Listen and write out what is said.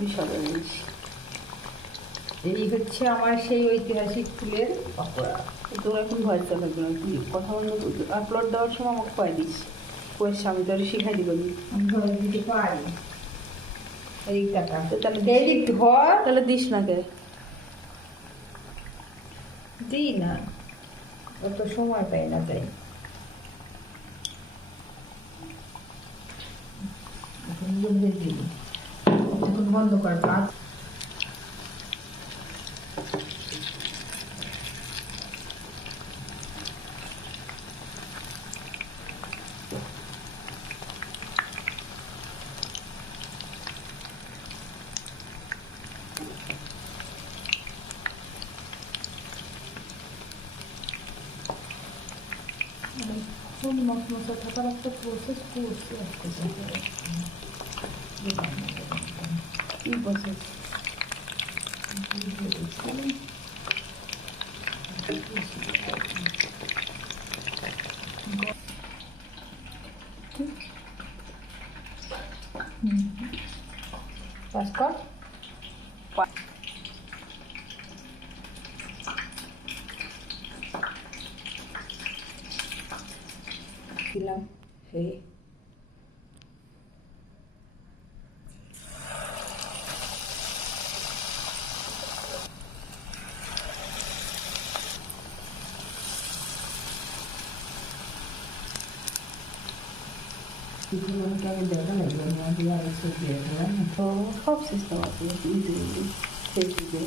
বিশাল জিনিস। এই হচ্ছে আমার সেই ঐতিহাসিক ফুলের পাকোড়া। তোর এখন ভয়েস থাকবে না, তুই কথা বন্ধ আপলোড দেওয়ার সময় আমাকে কয়ে দিস, কয়ের স্বামী তোর শিখাই দিব নি। আমি ধরে দিতে পারি। এই টাকা তাহলে এই দিক ধর, তাহলে দিস না কে? দিই না, অত সময় পাই না তাই। এখন বন্ধ দিই, এখন বন্ধ কর কাজ। কোন মশলা থাকার একটা প্রসেস করছে আজকে। কি প্রসেস? পাস কর। দিলাম সেই আমি দেখা লাগলো না, দিয়ে আর একটু দিয়ে দিলাম। তো সব সিস্টেম আছে ইউটিউবে, ফেসবুকে।